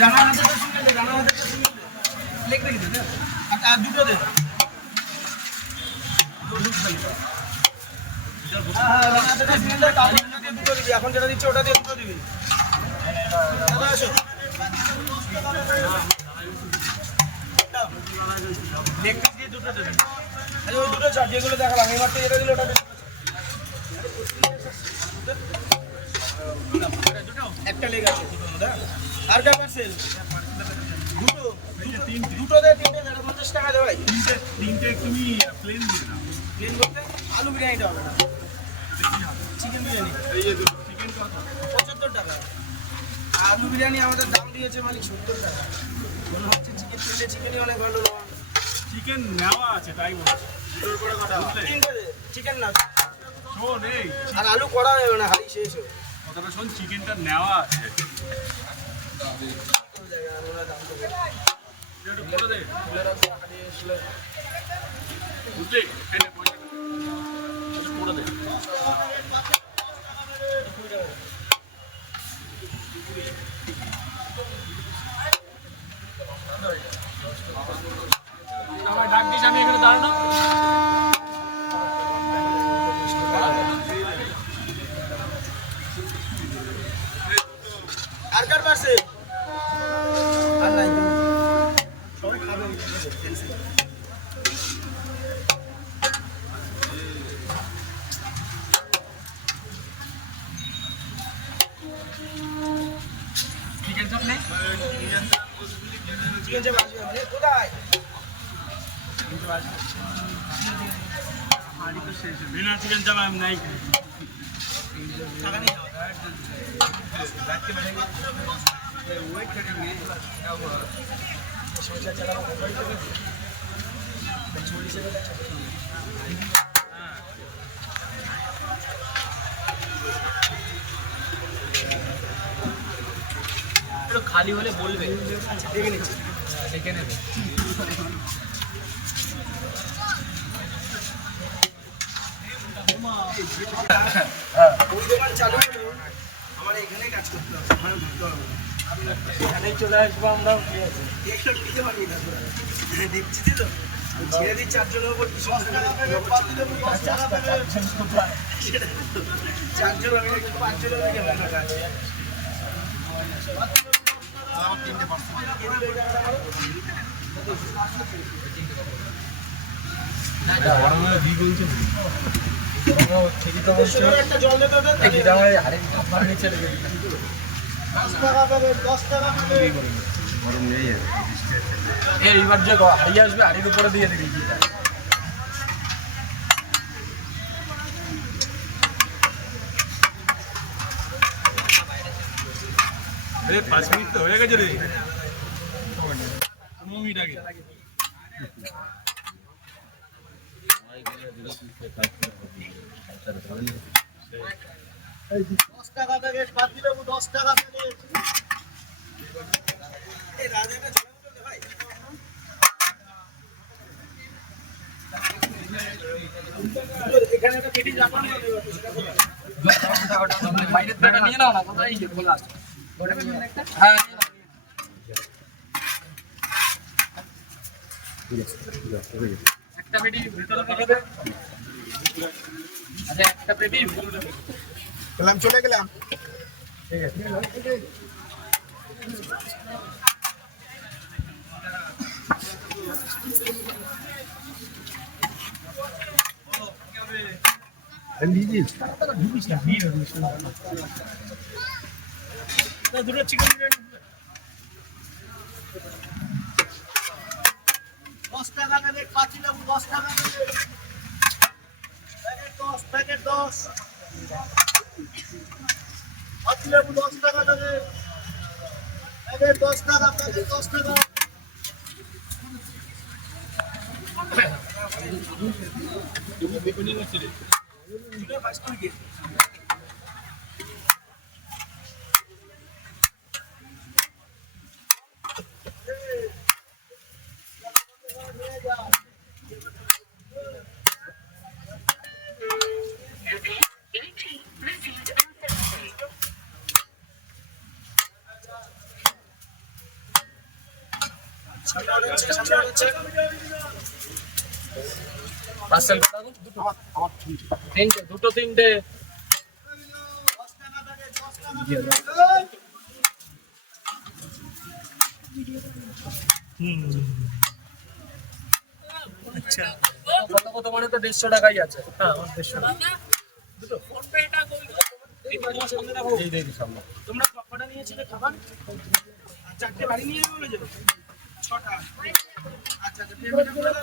রানা হাতেরটা শুনে দে রানা দুটো দে। এখন যেটা দিচ্ছে ওটা দিয়ে দুটো দিবি দাদা, আসো। লেগ দিয়ে দুটো দেবে দুটো ছাড় যেগুলো দেখালাম এই মাত্র যেটা দিল ওটা। একটা লেগ আছে হ্যাঁ? আর কা পার্সেল দুটো দুটো- দুটো তিনটে দে পঞ্চাশ টাকা দে ভাই। তিনটে তিনটে তুমি প্লেন দিয়ে প্লেন বলতে আলু বিরিয়ানিটা হবে না। চিকেন বিরিয়ানি। এই যে চিকেন কত? পঁচাত্তর টাকা। আলু বিরিয়ানি আমাদের দাম দিয়েছে মালিক সত্তর টাকা। মনে হচ্ছে চিকেন তিনটে চিকেনই অনেক ভালো চিকেন নেওয়া আছে তাই বলছি। চিকেন না। শোন এই। আর আলু করা যাবে না হাড়ি শেষ হবে কথাটা শোন চিকেনটা নেওয়া আছে। Thank জায়গায় আমরা দাম দেবো এটা একটু করে দে তুলে রাখব, টাকা দিয়ে এসলে। বুঝলি এই নে পয়সাটা। এটা করে দে আমায় ডাক দিস আমি এখানে দাঁড়ানো কার আর নাই সবাই খাবে। নেই। চিকেন চাপ নেই? চিকেন চাপ আসবে কোথায়? বিনা চিকেন চাপ আমি নাই। টাকা নিয়ে যাও সোজা চালাবো মোবাইল থেকে ছড়ি সেবে একটু খালি হলে বলবে আচ্ছা দেখে নিচ্ছি দেখে নেবে ওই দোকান চালু হলেও আমার এখানেই কাজ করতে হবে। আমার ঘুরতে হবে এখানেই চলে আসব আছে? একটু নিতে পারবি না। তোরা। দেখছি তো। ছেড়ে দিই চারজনের উপর চারজন আমি পাঁচজনের দিকে ভালো কাজ। ঠিকই তো দেড়শো হাড়ি। এইবার যে হারিয়ে আসবে হাড়ির উপরে দিয়ে পাঁচ মিনিট তো হয়ে গেছে রে আগে দশ টাকা দশ একটা প্লেটটা নিয়ে না ভিতরে রেখে দে আচ্ছা একটা পেটি ভিতরে রেখে দে। বললাম চলে গেলাম দুটো চিকেন বিরিয়ানি দশ টাকা প্যাকেট পাঁচি লেবু দশ টাকা প্যাকেট প্যাকেট দশ প্যাকেট দশ। লেবু দশ টাকা লাগে। প্যাকেট দশ টাকা প্যাকেট দশ টাকা। দুটো পাঁচ টাকা সামনে হচ্ছে সামনে দুটো তিনটে। দুটো আচ্ছা। কত তো দেড়শো টাকাই আছে। হ্যাঁ দেড়শো তোমরা কটা নিয়েছিলে খাবার? চারটে বাড়ি নিয়ে যাবে। ছটা আচ্ছা আচ্ছা পেমেন্ট করে দাও।